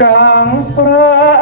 kang prayogi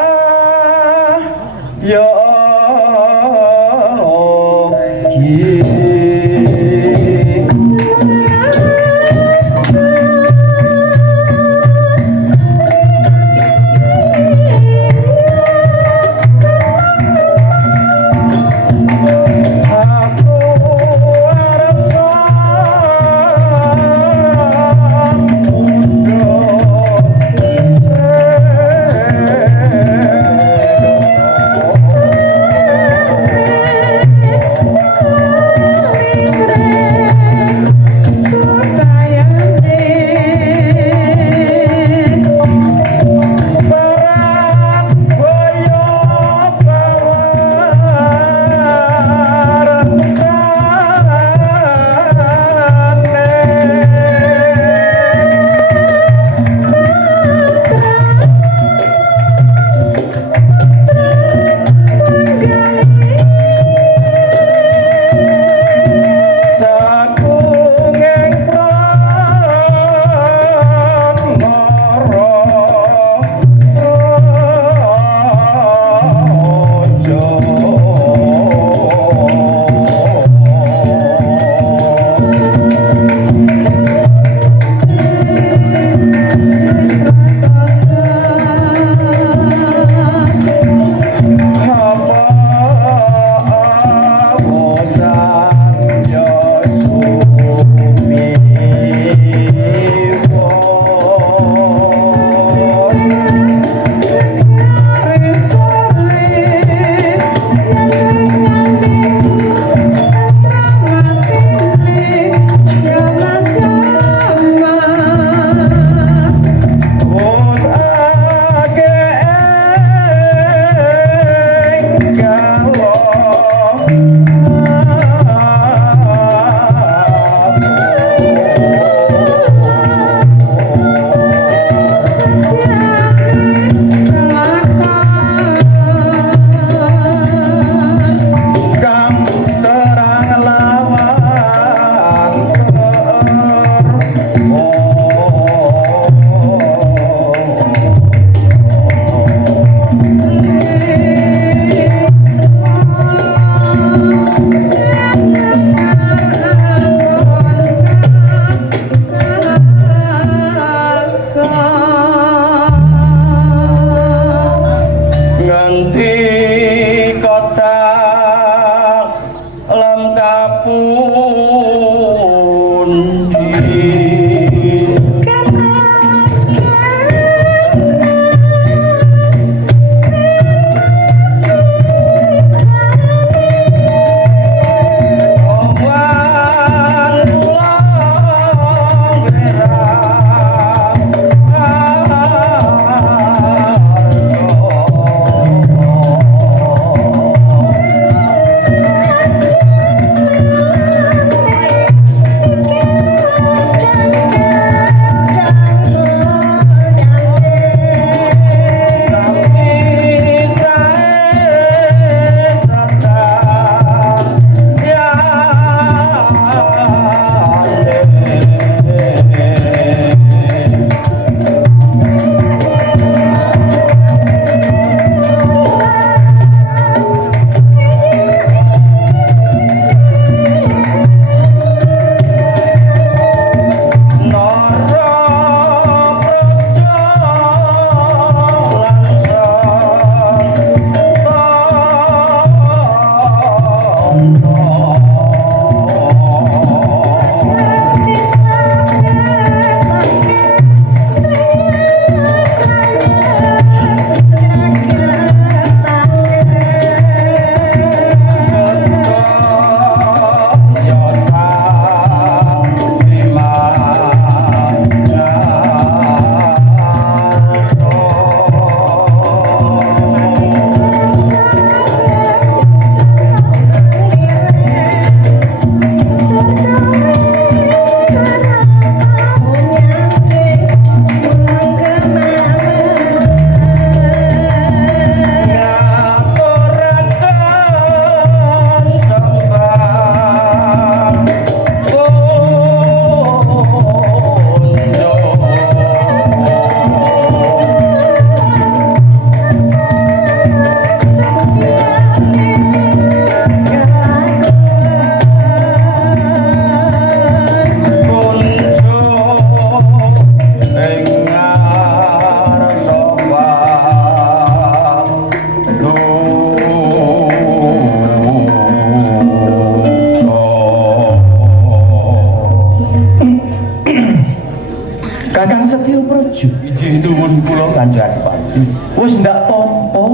Praja. Iji nuwun kula Kanjeng Adipati. Wis ndak tampa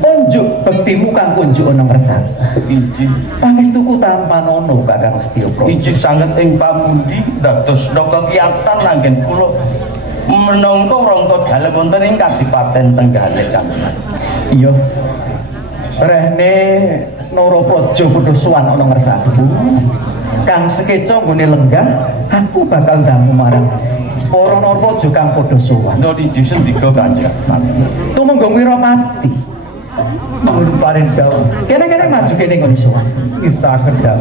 unjuk bektimu kang kunjuk ana ngresaki. Iji Pangestuku tampanono Kakang Setya Praja. iji sanget ing pamundi dados kekiyatan langgen kula menangka rangka dalem wonten ing Kadipaten Trenggalek Kanjeng. Iya. Rene Narapraja padha sowan ana ngresaki. Kang sekeca nggone lenggah, aku bakal ndamu marang para Narapraja kang padha sowan. Nur iji sendika Kanjeng. Tumenggo Wirapati. Mun paring dawuh. Kene-kene maju kene nggon sowan. Kita kedal.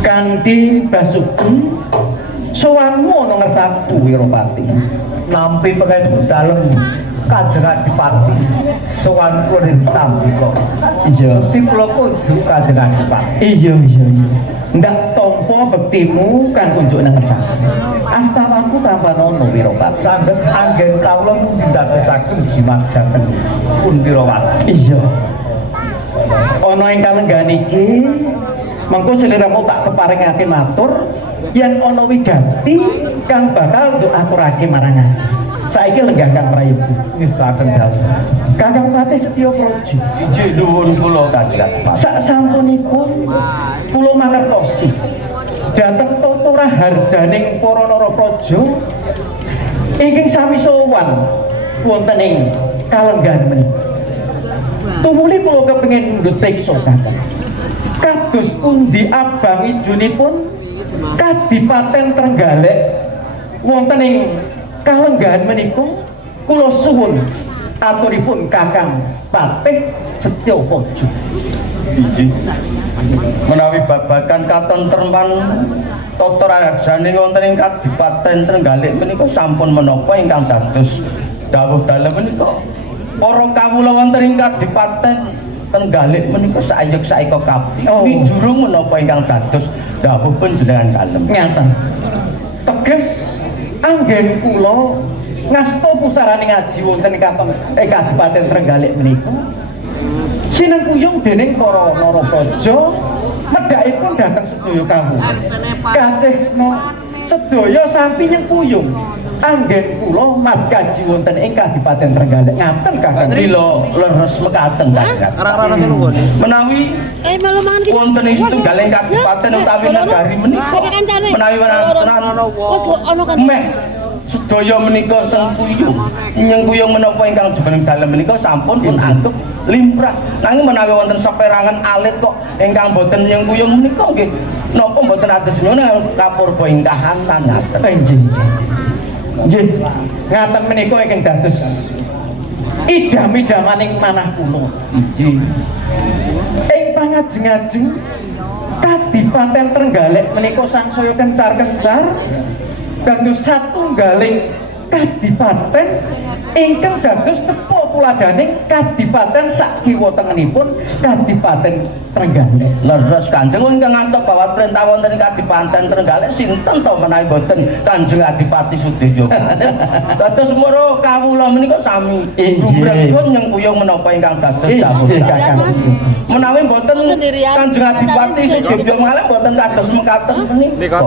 Kanthi Basuki sowanmu ana ngresaki Wirapati. Nampi pengen dalem Kanjeng Adipati sowan kula tambika. Iya, Gusti kula kunjuk Kanjeng Adipati. Iya. Ndak tampa bektimu kang kunjuk nang ngresaki. Astawaku tampanono Wirapati. Sanget anggen kawula ndadosaken jimat dhateng pun Wirapati. Iya. Ana ing kalenggan iki mengko seliramu tak keparingake matur yen ana wigati kang bakal nduk aturake marang aku. Saiki lenggah Kang Prayogi nistaken dawuh. Kakang Patih Setya Praja. Iji nuwun kula Kanjeng Adipati. Sak sampunipun kula mangertosi dhateng tuturah harjaning para Narapraja ingkang sami sowan wonten ing kalenggan menika. Tumuli kula kepengin ndut priksa Kakang. Kados pundi abang ijunipun Kadipaten Trenggalek wonten ing kalenggahan menika kula suwun aturipun Kakang Patih Setya Praja. Iji menawi babagan katentreman tata rajaning wonten ing Kadipaten Trenggalek menika sampun menapa ingkang dados dawuh dalem menika para kawula wonten ing Kadipaten Trenggalek menika saayek-saeka kabeh mijurung menapa ingkang dados dawuh panjenengan dalem. Ngaten. Teges anggen kula ngasta pusarane ngaji wonten ing Kadipaten Trenggalek menika sinengkuyung dening para Narapraja medhakipun dhateng sedaya kawula. Kacehna sedaya sami nyengkuyung anggen kula madkaji wonten ing Kadipaten Trenggalek. Ngaten Kakang. Mila leres mekaten Kanjeng. Menawi wonten ing setunggaling Kadipaten utawi negari menika menawi wanasan meh sedaya menika sengkuyung nyengkuyung menapa ingkang jumeneng dalem menika sampun pun anggap limrah. Nanging menawi wonten saperangan alit kok ingkang boten nyengkuyung menika nggih napa boten atus nyuwun kapurba ingkahanan ngaten. Nggih. Ngaten menika ingkang dados idam-idamaning manah kula. Nggih. Ing pangajeng-ajeng Kadipaten Trenggalek menika sangsaya kencar-kencar dados satunggaling kadipaten ingkang dados tepo tuladaning kadipaten sak kiwa tengenipun Kadipaten Trenggalek. Leres Kanjeng ingkang ngasta bawat perintah wonten ing Kadipaten Trenggalek sinten to menawi boten Kanjeng Adipati Sudejo. Dados moro kawula menika sami rubrepun nyengkuyung menapa ingkang dados dawuh Kakang. Menawi boten Kanjeng Adipati Sudejo malih boten kados mekaten menika.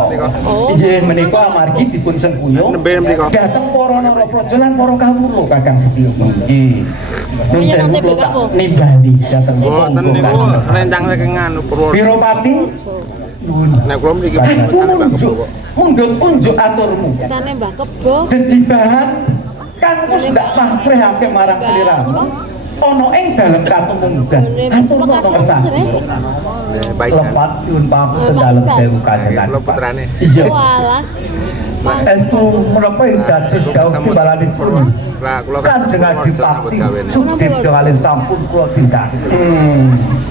Inggih menika amargi dipun sengkuyung dhateng para Narapraja lan para kawula Kakang Setya. Nggih. Nun sewu kula tak nimbali dhateng Mboten niku rencang saking anu Purwo. Wirapati nuwun. Nek kula mriki mundhut unjuk aturmu. Tane Mbah Kebo. Jejibahan kang wis ndak pasrahake marang sliramu. Ana ing dalem katumunggan. Atur kok kersane. Baik. Lepat nyuwun pamunten dalem sewu kanjengan. Kula putrane. Iya. Walah. Estu menapa ing dados dawuh timbalanipun. Lah kula Kanjeng Adipati Sudipjo kalih sampun kula tindak.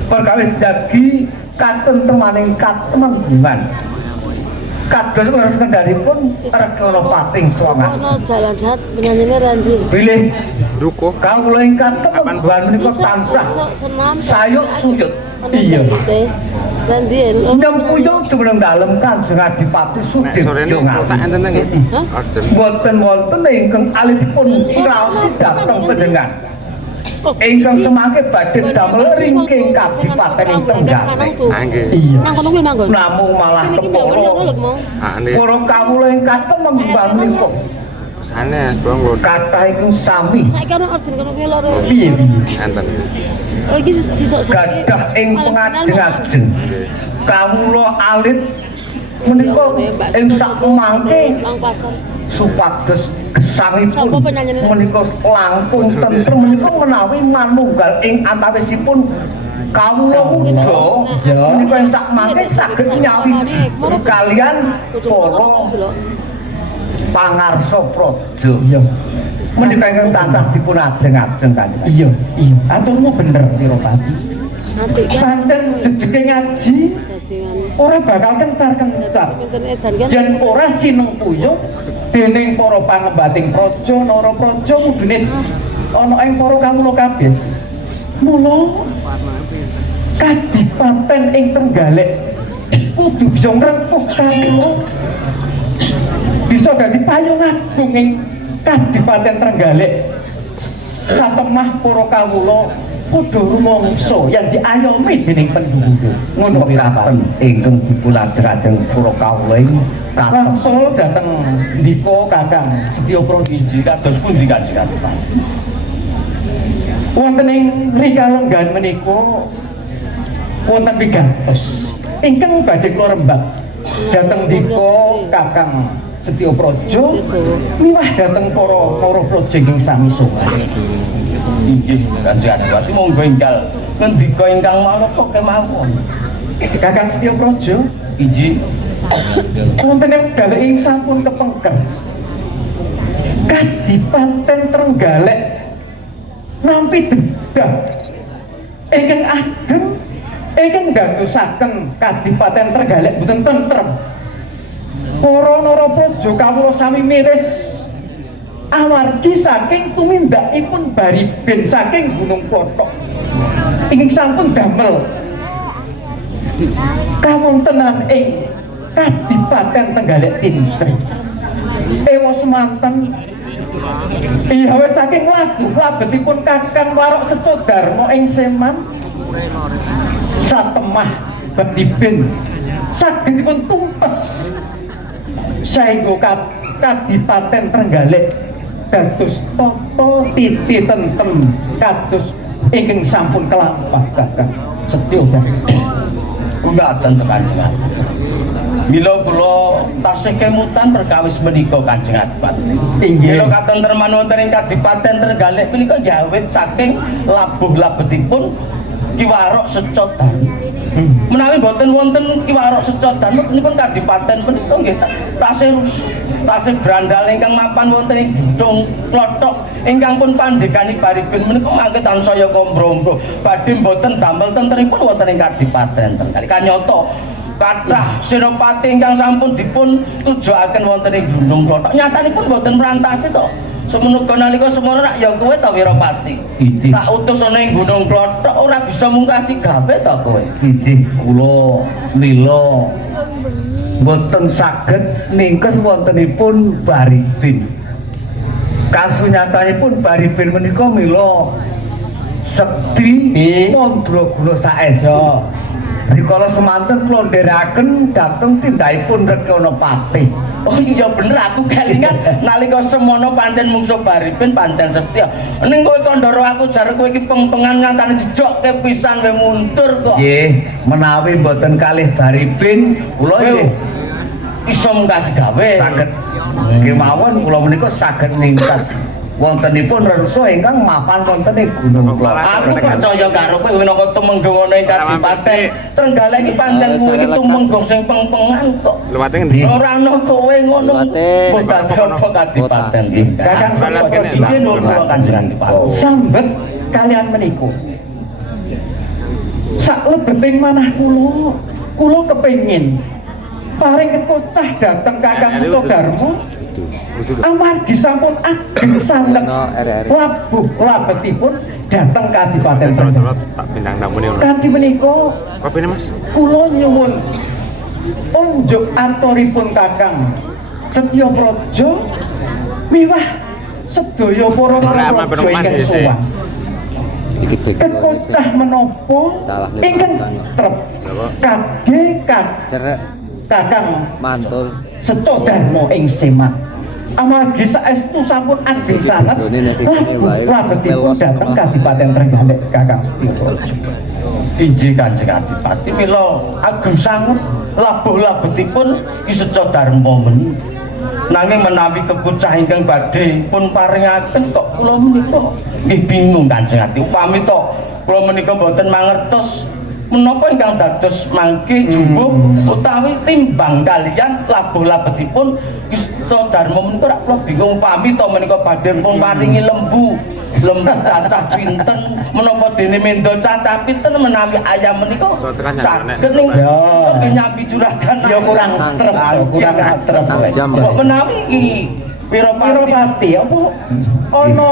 Perkawis jagi katentemaning katemenggungan. Kados leres kendharipun regana pating swangan. Ono jalan jahat penyanyine Randi. Bilih dukuh kawula ingkang tetemenggungan menika tansah senam. sayuk suyut. Iya. Randi. Nyempuyung jumeneng dalem Kanjeng Adipati nek sorene Sudipjo tak enten nggih. Hah? Arjen. Boten wonten ingkang alitipun raos dhateng panjenengan. ingkang semangke badhe damel ringking Kadipaten ing Trenggalek. Nggih. Iya. Nang kono kuwi manggon. Namung malah Iki ndak ngono lho, keporo. Mang. Ane Para kawula ingkang kemembang menika sana bang lho. kathah iku sami. Saiki ana order kono kuwi loro. Piye piye? Enten. Oh iki sisuk Gadah ing pengajeng-ajeng. Nggih. Kawula alit menika ing sak mangke Mang pasar. supados gesangipun Sapa penyanyine? menika langkung tentrem menika menawi manunggal ing antawisipun kawula muda menika ing sak mangke saged nyawiji kalian para pangarsa praja. Iya. Menika ingkang tansah dipun ajeng-ajeng kanjeng. Iya, iya. Aturmu bener Wirapati. Nanti kan Pancen jejeke ngaji dadi ngono. ora bakal kencar-kencar. Pinten edan kan. Yen ora sineng puyuh dening para pangembating praja, nara praja mudune ana ing para kawula kabeh. Mula Kadipaten ing Trenggalek kudu bisa ngrempuh kawula. Bisa dadi payung agung ing Kadipaten Trenggalek. Satemah para kawula kudu rumangsa yen diayomi dening penduduk. Ngono kapan ingkang dipun-ajeng para kawula ing kangsal dhateng ndika Kakang Setya Prodiji kados pundi Kanjeng Adipati. Wonten ing Rikalenggan menika wonten wigatos ingkang badhe kula rembak dhateng ndika Kakang Setya Praja miwah dhateng para praja ing sami sowan. Inggih Kanjeng Adipati monggo enggal ngendika ingkang malaka kemawon. Kakang Setya Praja inggih wonten ing wekdal ing sampun kepengker Kadipaten Trenggalek nampi dedah ingkang ageng ingkang dadosaken Kadipaten Trenggalek boten tentrem. Para nara praja kawula sami miris amargi saking tumindakipun Bariben saking Gunung Klothok ingkang sampun damel kawontenan ing Kadipaten Trenggalek Tintri. Ewa semanten Iya saking labuh labetipun Kakang Warok Secodarmo ing Seman satemah Bariben sagedipun tumpes saengga Kadipaten Trenggalek dados tata titi tentem kados ingkang sampun kelampah Kakang Setya. Kula aten Kanjeng. Mila kula tasih kemutan perkawis menika Kanjeng Adipati. Inggih. Mila katentreman wonten ing Kadipaten Trenggalek menika jawet saking labuh labetipun Ki Warok Secodarmo. Menawi boten wonten Ki Warok Secodarmo menika Kadipaten menika nggih tasih brandal ingkang mapan wonten ing Gunung Klothok ingkang pun pandhegani Bariben menika mangke tansaya kombro-ombro badhe boten damel tentripun wonten ing Kadipaten Trenggalek. Kanyata kathah senopati ingkang sampun dipun tujuaken wonten ing Gunung Klothok nyatanipun boten merantasi to. Semenuga nalika semono rak ya kowe ta Wirapati. Tak utus ana ing Gunung Klothok ora bisa mungkasi gawe ta kowe. Nggih, kula lila boten saged ningkes wontenipun Bariben. Kasunyatanipun Bariben menika mila sekti mandraguna saesa. Rikala semanten kula ndherekaken dhateng tindakipun Rekana Patih. Oh iya bener aku kelingan nalika semono pancen mungsuh Bariben pancen setya. Ning kowe kandhara aku jar kowe iki pengpengan nyatane jejokke pisan we mundur kok. Nggih, menawi mboten kalih Bariben kula nggih iso mungkasi gawe. Saged kemawon kula menika saged ningkat wontenipun rersa ingkang mapan wonten ing Gunung Klothok. Aku percaya karo kowe menawa tumenggong ana ing Kadipaten Trenggalek iki pancen kowe iki tumenggong sing pengpengan kok. Lewate ngendi? Ora ana kowe ngono. Boten apa Kadipaten iki. Kakang Setya izin kula Kanjeng Adipati. Sambet kalian menika. Sak lebeting manah kula kepengin paring kekocah dhateng Kakang Secodarmo. Amargi sampun ageng sanget labuh labetipun dhateng Kadipaten Trenggalek. Tak bintang tamune ngono. Kanthi menika Kopine Mas. kula nyuwun unjuk aturipun Kakang Setya Praja miwah sedaya para praja ingkang sowan. Kekucah menapa ingkang trep kagge kakang mantul Seco Darmo ing Semak. Amargi saestu sampun ageng sanget labetipun dhateng Kadipaten Trenggalek Kakang Setyo. Injih Kanjeng Adipati mila ageng sanget labuh-labetipun Ki Seco Darmo menika. Nanging menawi kekucah ingkang badhe pun paringaken kok kula menika nggih bingung Kanjeng Ati. Upami to kula menika boten mangertos menapa ingkang dados mangke jumbuh utawi timbang kalian labuh-labetipun Ki Seco Darmo menika rak kula bingung upami to menika badhe pun paringi lembu cacah pinten menapa dene mendo cacah pinten menawi ayam menika saged ning nyambi juragan ya kurang trep kok menawi ki Piropati apa ana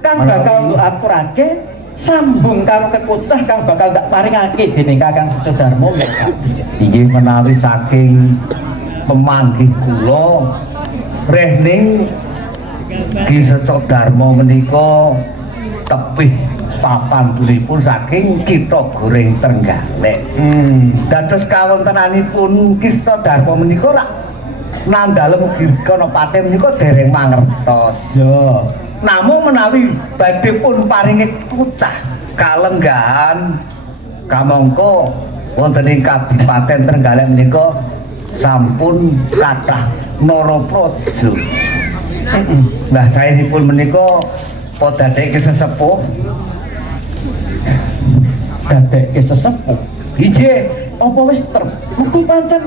kang bakal aturake sambung karo kekucah kang bakal tak paringake dening Kakang Seco Darmo. Inggih menawi saking pemanggih kula rehning Ki Seco Darmo menika tepih papantunipun saking Kitha Goreng Trenggalek. Dados kawontenanipun Ki Seco Darmo menika rak nandhalem Girganapati menika dereng mangertos. Ya. Namung menawi badhe pun paringi kucah kalenggahan kamangka wonten ing Kadipaten Trenggalek menika sampun kathah narapraja. Nah, saenipun menika dadekke sesepuh. Dadekke sesepuh. Inggih, Apa wis trep? Metu pancen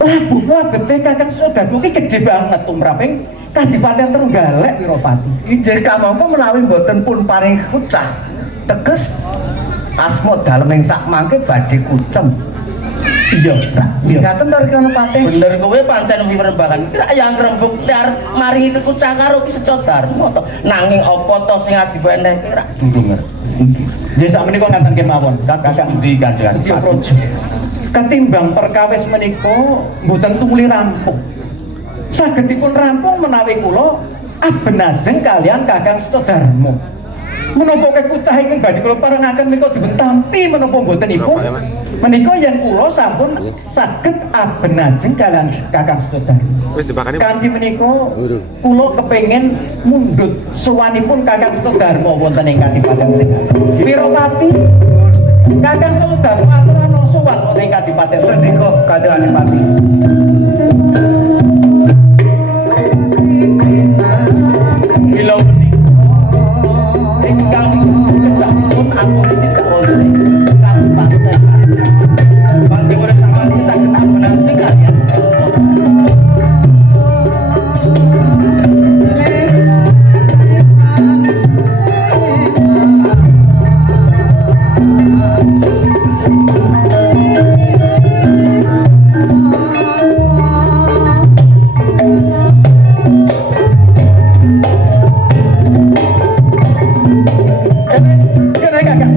labuh-labete Kakang Seco Darmo ki gedhe banget tumraping Kadipaten Trenggalek Piropati. inggih kamangka menawi boten pun paring kucah teges asma daleming sak mangke badhe kucem. Iya, Pak. Ngaten to Girganapati. bener kowe pancen wirembakan kira yang rembug dar maringi kekucah karo Ki Seco Darmo to nanging apa to sing adiwenehke rak durung ngerti. Ya sakmenika ngaten kemawon. Kakang endi Kanjeng Setyo Adipati? Praja. Ketimbang perkawis menika mboten tumuli rampung. Sagedipun rampung menawi kula abenajeng kalian Kakang Seco Darmo. Menapa kekucah ingkang badhe kula parengaken menika dipun tampi menapa mbotenipun? Menika yen kula sampun saged abenajeng kalian Kakang Seco Darmo. Wis dibakani. Kanthi menika kula kepengin mundhut sowanipun Kakang Seco Darmo wonten ing Kadipaten Trenggalek. Piropati Kakang Seco Darmo aturana sowan wonten ing Kadipaten Trenggalek Kanjeng Adipati. Mila ingkang kedapun atur tidak wonten Kabupaten. Mangke ora sampeyan saged abenajeng kalian Ki Seco Darmo. Kene Kakang.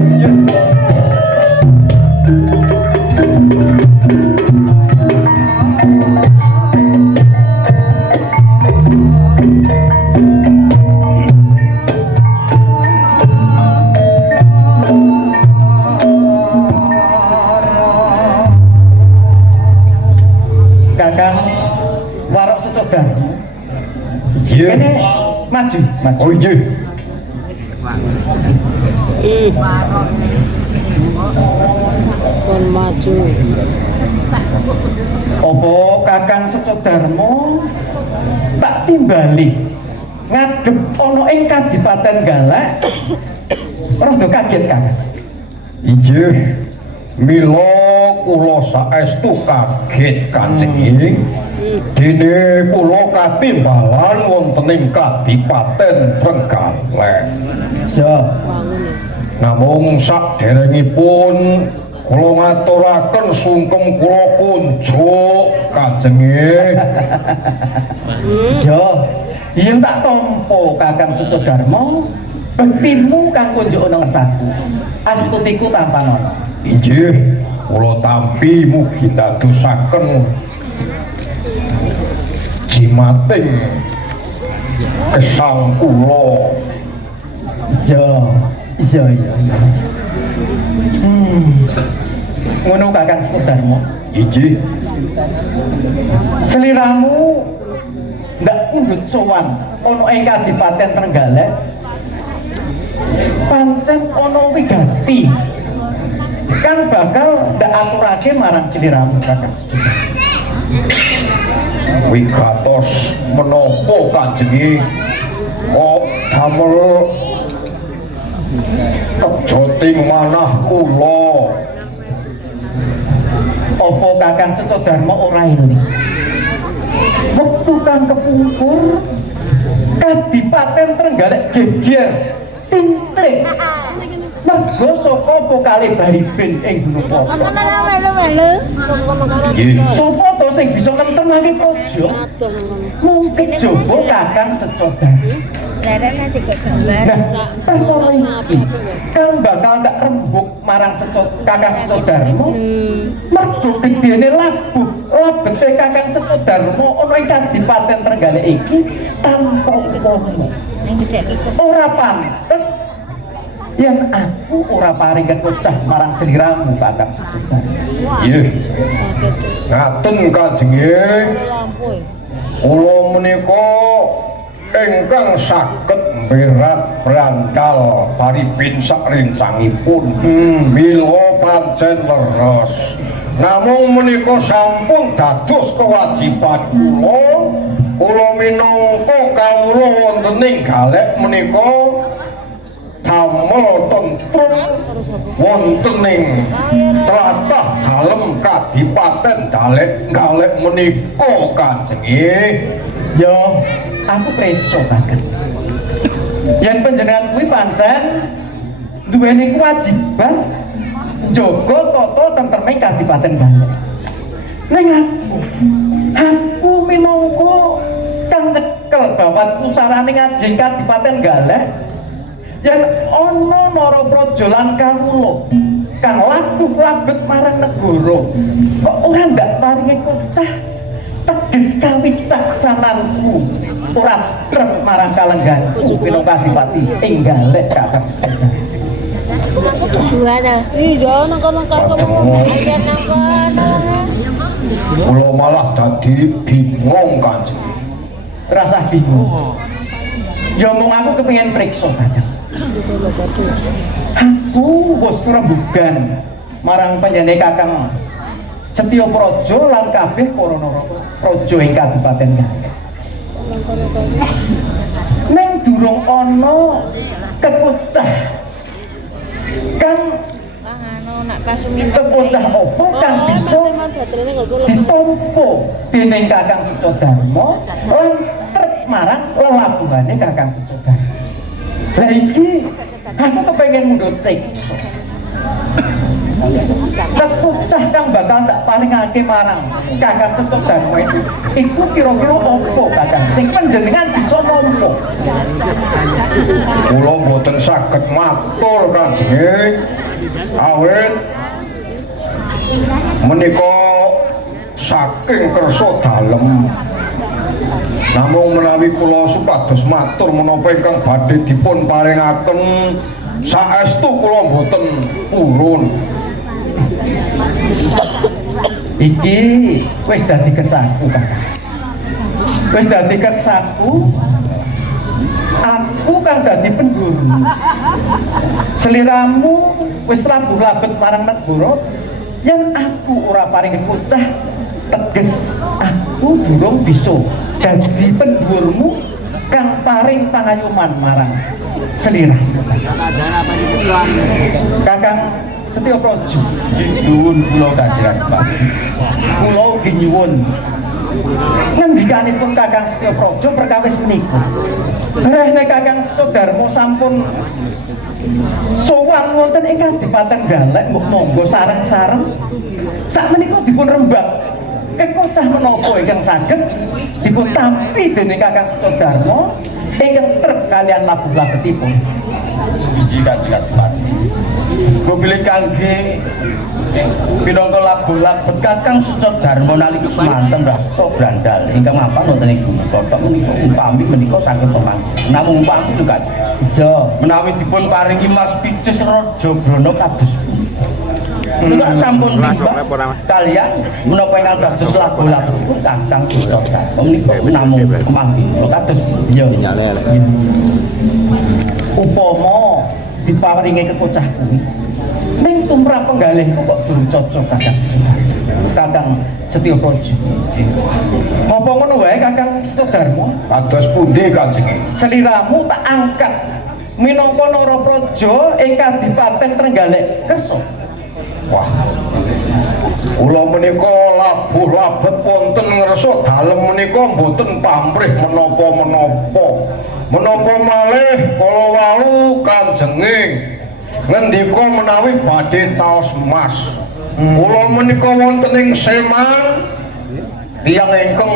Kakang Warok Seco Darmo. Kene maju. Oh nggih. Kon maju. Apa Kakang Seco Darmo tak timbali ngadep ana ing Kadipaten Galek rada kaget Kakang. Inggih, mila kula saestu kaget Kanjeng ing dene kula katimbalan wonten ing Kadipaten Trenggalek. Ya, Namung saderengipun kula ngaturaken sungkem kula kunjuk Kanjeng ing. ya. Yen tak tampa Kakang Seco Darmo, bektimu kang kunjuk ana ngesaku. Astutiku tampan ana. Inggih, kula tampi mugi dadosaken jimating kesang kula Iya. Ngono Kakang Sudarmo. Iji Seliramu ndak undut sowan ana ing Kadipaten Trenggalek. Pancen ana wigati kang bakal ndak aturake marang sliramu Kakang Sudarmo. wigatos menapa kanjengi kok damel kejoting manah kula Apa Kakang Sudarmo ora ini? Wektu kang kepungkur Kadipaten Trenggalek geger tintrik mergo saka apa kali Bariben ing Gunung Patra. nggih Sapa to sing bisa nentemake praja? Mungkin jaba Kakang Sudarmo. Nah, perkara iki kang bakal tak rembug marang Kakang Sudarmo. Mergo gedene labete Kakang Sudarmo ana ing Kadipaten Trenggalek iki tanpa upama. Ora pantes yen aku ora paring kecah marang sliramu Kakang Sudarmo. nggih ngaten kanjengi kula menika ingkang saged mberat brandal Bariben sakrencangipun mila pancen leres namung menika sampun dados kewajiban kula minangka kawula wonten ing Galek menika damel tentrem wonten ing tlatah dalem Kadipaten Galek menika kanjengi Ya, aku preso Kakang. Yen panjenengan kuwi pancen duweni kewajiban jaga tata tentreme Kadipaten Galek. Ning aku minangka kang nyekel bawat pusarane ngajeng Kadipaten Galek yen ana narapraja lan kawula kang laku labet marang negara kok ora ndak paringi kocah teges kawicaksananku ora trep marang kalengganku minangka Adipati ing Galek Kakang. Iya, nang kono kamu. Aja nang kono. kula malah dadi bingung kanjengi Rasah bingung. Ya mung aku kepengin priksa Kakang. Aku wis rembugan marang panjenengan Kakang Setya Praja lan kabeh para praja ing Kadipaten Galek. Ning durung ana kekucah kang kekucah apa kang bisa ditampa dening Kakang Sudarmo lan trep marang lelabuhane Kakang Sudarmo. Lah iki aku kepengin mundhut siksa. Kekucah kang bakal tak paringake marang Kakang Sudarmo itu iku kira-kira apa Kakang sing panjenengan bisa nampa? kula mboten saged matur kanjengi awit menika saking kersa dalem namung menawi kula supados matur menapa ingkang badhe dipun paringaken saestu kula mboten purun Iki wis dadi kesahku Kakang. Wis dadi kesahku. Aku kang dadi pendhuru. Sliramu wis labuh labet marang negara yen aku ora paring kocah teges aku durung bisa dadi pendhuwurmu kang paring pangayuman marang sliramu. Kakang Setya Praja nyuwun kula kanjeng Adipati. Kula ugi nyuwun ngendikanipun Kakang Setya Praja perkawis menika. Rehne Kakang Sudarmo sampun sowan wonten ing Kadipaten Galek mbok monggo sareng-sareng sakmenika dipun rembag kekocah menapa ingkang saged dipun tampi dening Kakang Sudarmo ingkang trep kalian labuh-labetipun. Iji kanjeng Adipati Kula pilih kangge pinangka lagu-lagu Kakang Suco Darmo nalika semanten rasta brandal ingkang mapan wonten ing Gunung Kothok menika umpami menika saged pemanggihan. Namung umpami lho Kang. Iso. Menawi dipun paringi Mas Picis Raja Brana kados Enggak sampun timbang kalian menapa ingkang dados lagu-lagu Kakang Suco Darmo menika namung pemanggihan kados ya. Upama diparingi kekocah kuwi ning tumrap penggalihku kok durung cocok Kakang Kakang Setyo Praja. Apa ngono wae Kakang Sudarmo? Kados pundi Kanjeng? Seliramu tak angkat minangka Narapraja ing Kadipaten Trenggalek Kersa. Wah. Kula menika labuh labet wonten ngersa dalem menika mboten pamrih menapa-menapa. Menapa malih kala walu kanjenging ngendika menawi badhe taos emas. Kula menika wonten ing Seman tiyang ingkang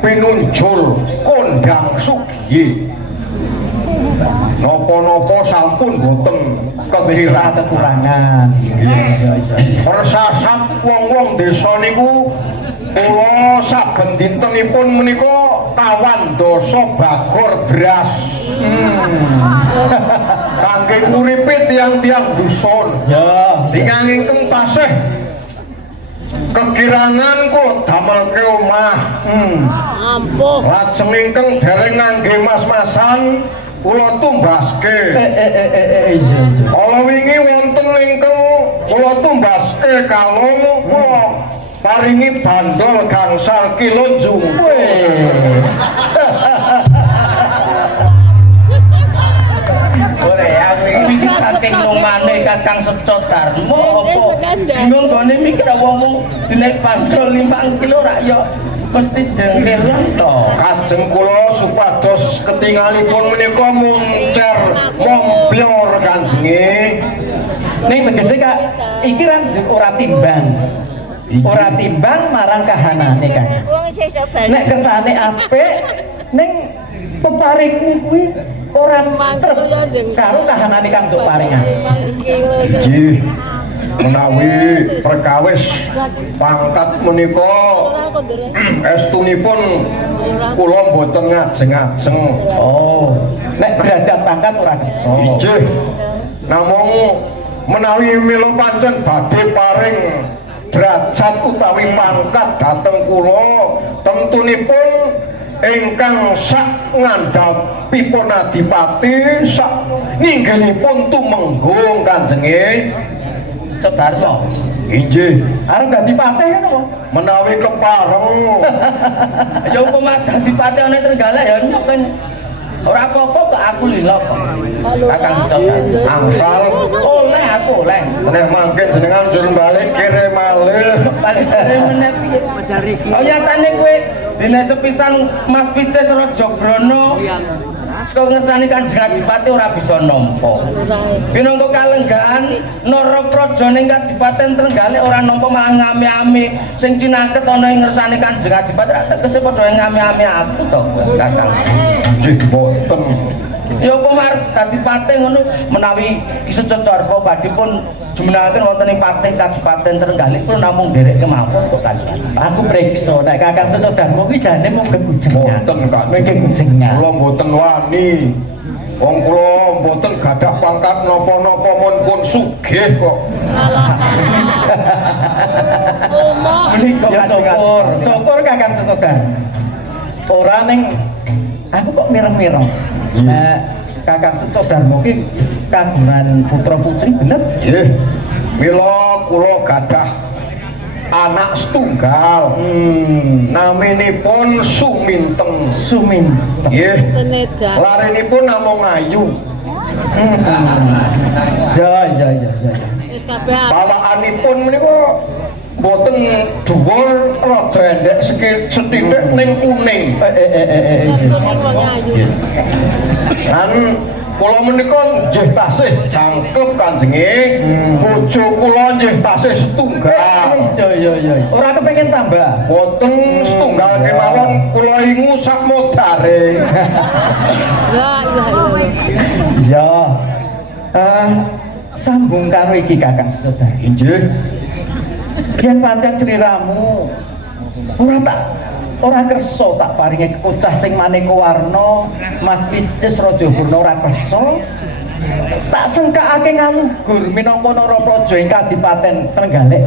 pinunjul kondang sugih. Napa-napa sampun boten kekurangan. Persasat wong-wong desa niku kula saben dintenipun menika kawan dosa bagor beras. Kangge uripe tiang-tiang dusun. Ya, Tiyang ingkang tasih kekirangan kula damelke omah. Ampuh. Lajeng ingkang dereng ngangge mas-masan kula tumbaske. iya. Kala wingi wonten ingkang kula tumbaske kalung kula paringi bandol gangsal kilo jumpe. Ora aku iki saking lumane Kakang Suco Darmo apa bingung gone mikir wong-wong dinaik bandol 5 kilo rak ya mesti jengkelan to. Kajeng kula supados ketingalipun menika muncer momblor kanjenge. Ning tegese Kak, iki kan ora timbang. Ora timbang marang kahanane Kak. Wong isih iso bali. Nek kersane apik ning peparingku kuwi ora trep karo kahanane kang nduk paringan. Nggih. Menawi perkawis pangkat menika estunipun kula mboten ngajeng-ajeng. Oh, nek derajat pangkat ora bisa. Inggih. Namung menawi mila pancen badhe paring derajat utawi pangkat dhateng kula, tentunipun ingkang sak ngandhapipun adipati sak ninggalipun tumenggung kanjenge Sudarmo. inggih Arep dadi patih kan apa? menawi kepareng Ya upama dadi pati ana Trenggalek ya nyok kan. Ora apa-apa kok aku lila kok. Kakang Suco Darmo. angsal Oleh aku oleh. nek mangke jenengan jur balik kire malih Balik meneh piye? Oh nyatane kowe dene sepisan Mas Picis Raja Brana saka ngersani Kanjeng Adipati ora bisa nampa. Pinangka kalenggahan Narapraja ning Kadipaten Trenggalek ora nampa malah ngami-ami sing cinaket ana ing ngersani Kanjeng Adipati ra tegese padha ngami-ami aku to Kakang. nggih boten Ya apa marep Kadipate ngono menawi Ki Suco Darmo badhe pun jumenengaken wonten ing Patih Kadipaten Trenggalek pun namung derek kemawon kok Kanjeng. Aku priksa nek Kakang Suco Darmo kuwi jane mung kebujengan. boten Kak Mungkin bujengan. kula mboten wani wong kula mboten gadah pangkat napa-napa pun sugih kok Menika Ya syukur, syukur Kakang Suco Darmo. Ora ning aku kok mireng-mireng. Nek Kakang Suco Darmo ki kagungan putra-putri bener? nggih mila kula gadah anak setunggal naminipun Suminteng Sumin. nggih Tenedak. larenipun namung Ayu Ya. Wis kabeh apik. bawakanipun menika boten dhuwur rada endek sethithik ning kuning Kuning wong ayu. kan kula menika nggih tasih jangkep kanjenge bojo kula nggih tasih setunggal Ya. Ora kepengin tambah. boten setunggal kemawon kula ingu sak modare La ilaha illallah. Ya. sambung karo iki Kakang Saudara. Injih. Yen pancen sliramu ora kersa tak paringi kekucah sing maneka warna, Mas Icis Raja Burna ora kersa. Tak sengkakake ngalugur minangka Narapraja ing Kadipaten Trenggalek.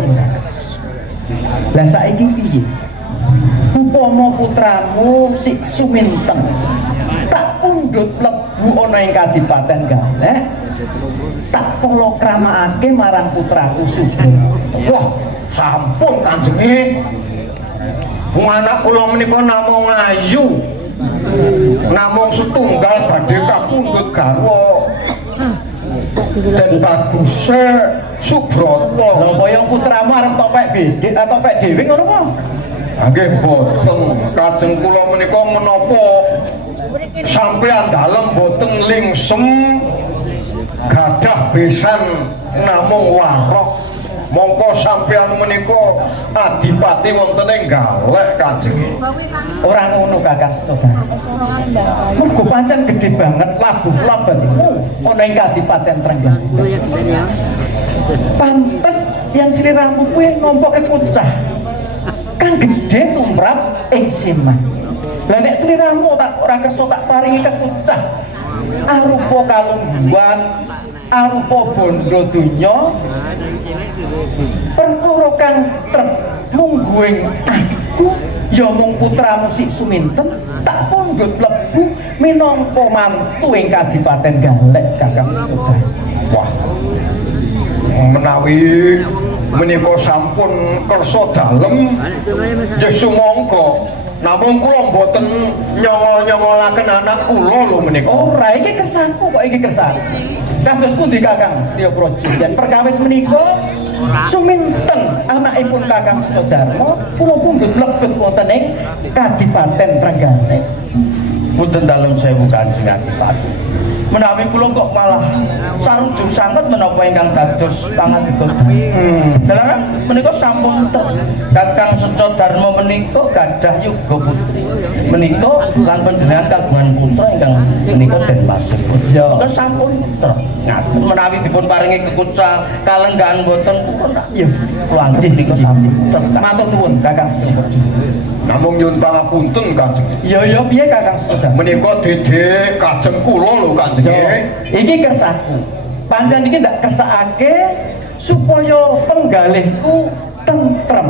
Lah saiki piye? Upama putramu si Suminten tak pundhut mlebu ana ing Kadipaten Galek, tak palakramakake marang putraku Sugeng. Wah, sampun Kanjenge. Wong anak kula menika namung ayu. Namung setunggal badhe kapundhut garwa. Dan baguse Subrata. Lha kaya putramu arep topek bedhik atau topek dhewe ngono apa? Nggih boten, kajeng kula menika menapa sampeyan dalem boten lingsem gadah besan namung warok. Mongko sampeyan menika adipati wonten ing Galek Kanjeng. Ora ngono Kakang Saudara. Mugo pancen gedhe banget lagu labetmu ana ing Kadipaten Trenggalek. Pantes yang sliramu kuwi nampa kekucah kang gedhe tumrap ing Seman. Lah nek sliramu tak ora kersa tak paringi kekucah arupa kalungguhan, arupa bondo donya, perkara kang trep mungguing aku ya mung putramu si Suminten tak pundhut mlebu minangka mantu ing Kadipaten Galek Kakang Saudara. Wah, menawi menika sampun kersa dalem nggih sumangga. Namung kula mboten nyongol-nyongolaken anak kula lho menika. Ora iki kersaku kok iki kersaku. Kados pundi Kakang Setya Praja yen perkawis menika Suminten anakipun Kakang Sudarma kula pundhut mlebet wonten ing Kadipaten Trenggalek. Punten dalem sewu Kanjeng Adipati. Menawi kula kok malah sarujung sanget menapa ingkang dados pangandika. Jalaran menika sampun Kakang Setya Darma menika gadah yuga putri. Menika lan panjenengan kagungan putra ingkang menika Den Masuk. Maka sampun ngaten menawi dipun paringi kekucah kalenggahan boten pun ya lanjih nika sampun. Matur nuwun Kakang Setya. Namung nyuwun pangapunten Kanjeng. Ya piye Kakang Setya? Menika dede kajeng kula lho Kanjeng. Iki kersaku. Pancen iki ndak kersakake supaya penggalihku tentrem.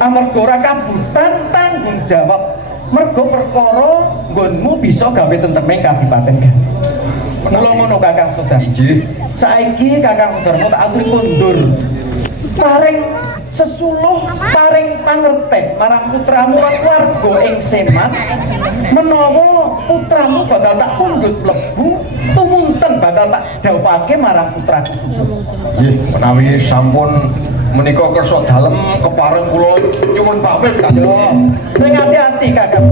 Amarga ora kabutan tanggung jawab. Mergo perkara nggonmu bisa gawe tentreming Kadipaten Galek. Mula ngono Kakang Saudara. Injih. Saiki Kakang Saudara tak aturi kondur. Paring sesuluh paring pangerten marang putramu lan warga ing Seman menawa putramu bakal tak pundhut mlebu tumunten bakal tak dhawuhake marang putraku. Nggih, menawi sampun menika kersa dalem kepareng kula nyuwun pamit Kanjeng. Sing ati-ati Kakang.